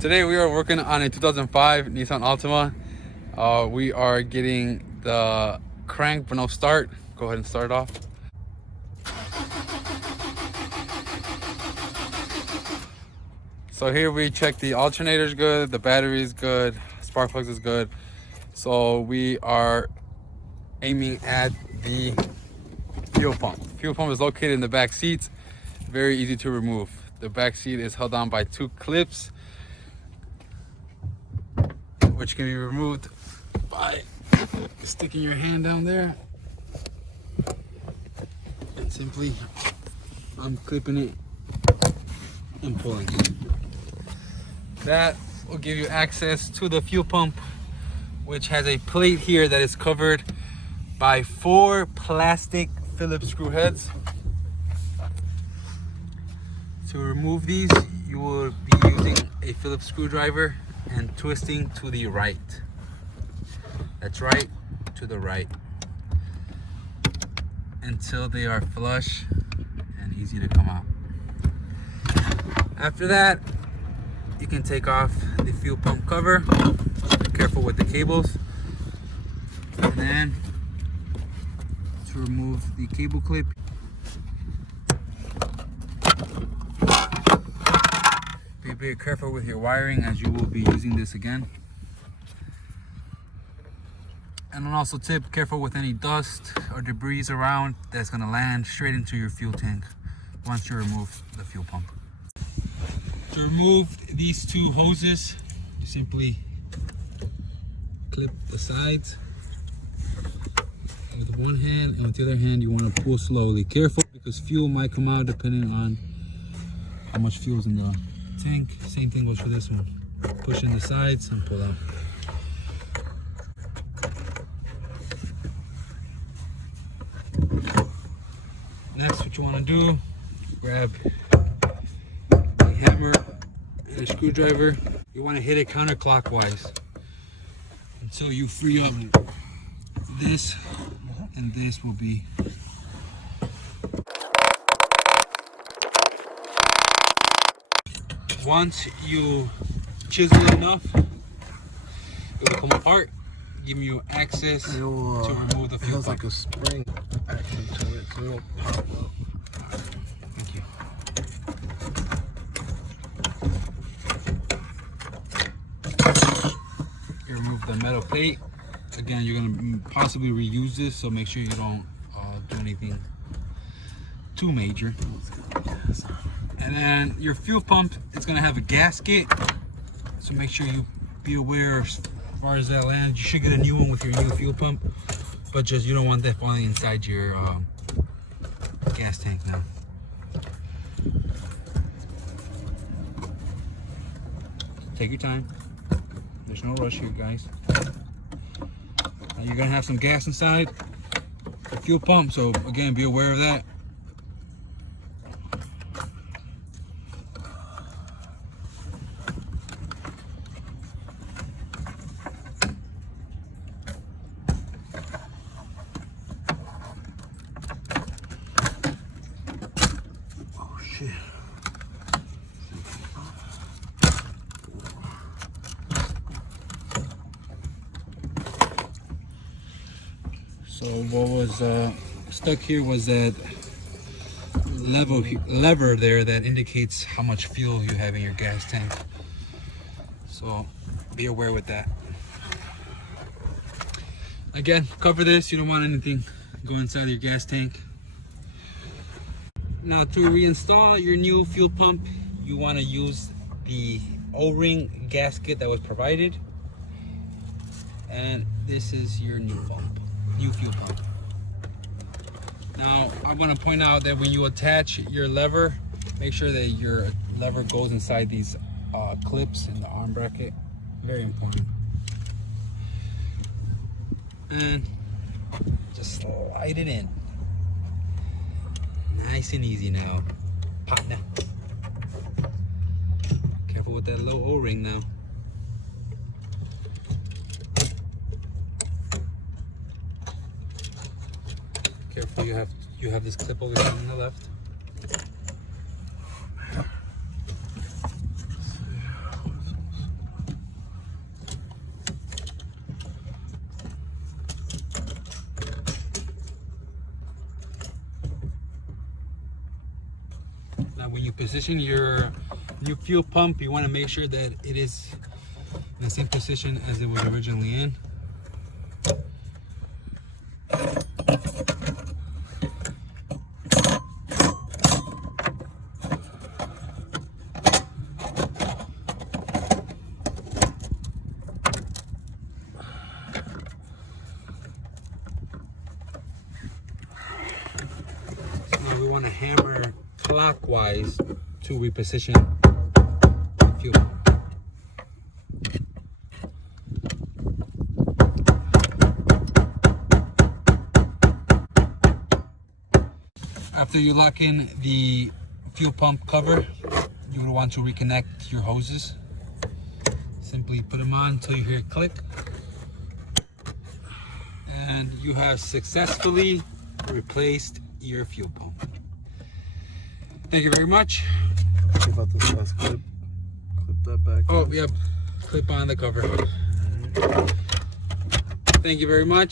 Today we are working on a 2005 Nissan Altima. We are getting the crank but no start. Go ahead and start it off. So here we check the alternator's good, the battery is good, spark plugs is good. So we are aiming at the fuel pump. Fuel pump is located in the back seats. Very easy to remove. The back seat is held on by two clips, which can be removed by sticking your hand down there and simply unclipping it and pulling it. That will give you access to the fuel pump, which has a plate here that is covered by 4 plastic Phillips screw heads. To remove these, you will be using a Phillips screwdriver and twisting to the right. That's right, to the right, until they are flush and easy to come out. After that, you can take off the fuel pump cover. Be careful with the cables. And then to remove the cable clip, be very careful with your wiring, as you will be using this again. And then also tip, careful with any dust or debris around that's going to land straight into your fuel tank once you remove the fuel pump. To remove these 2 hoses, you simply clip the sides with one hand, and with the other hand you want to pull slowly. Careful, because fuel might come out depending on how much fuel is in the tank. Same thing goes for this one. Push in the sides and pull out. Next, what you want to do, grab a hammer and a screwdriver. You want to hit it counterclockwise until you free up this, and this will be once you chisel it enough, it will come apart, giving you access to remove the fuel pump. Like a spring action to it, so it'll pop up. Thank you. You remove the metal plate. Again, you're going to possibly reuse this, so make sure you don't do anything too major. And then your fuel pump is going to have a gasket, so make sure you be aware as far as that lands. You should get a new one with your new fuel pump, but just you don't want that falling inside your gas tank now. Take your time. There's no rush here, guys. Now you're gonna have some gas inside the fuel pump, so again, be aware of that. Oh shit. So what was stuck here was that lever there that indicates how much fuel you have in your gas tank. So be aware with that. Again, cover this. You don't want anything going inside your gas tank. Now to reinstall your new fuel pump, you want to use the O-ring gasket that was provided. And this is your new fuel pump. Now I want to point out that when you attach your lever, make sure that your lever goes inside these clips in the arm bracket. Very important. And just slide it in. Nice and easy now, partner. Careful with that low O-ring now. Careful, you have this clip over here on the left. Now when you position your new fuel pump, you want to make sure that it is in the same position as it was originally in. We want to hammer clockwise to reposition the fuel pump. After you lock in the fuel pump cover, you would want to reconnect your hoses. Simply put them on until you hear it click. And you have successfully replaced your fuel pump. Thank you very much. What about this last clip? Clip that back. Oh, yeah, clip on the cover. Thank you very much.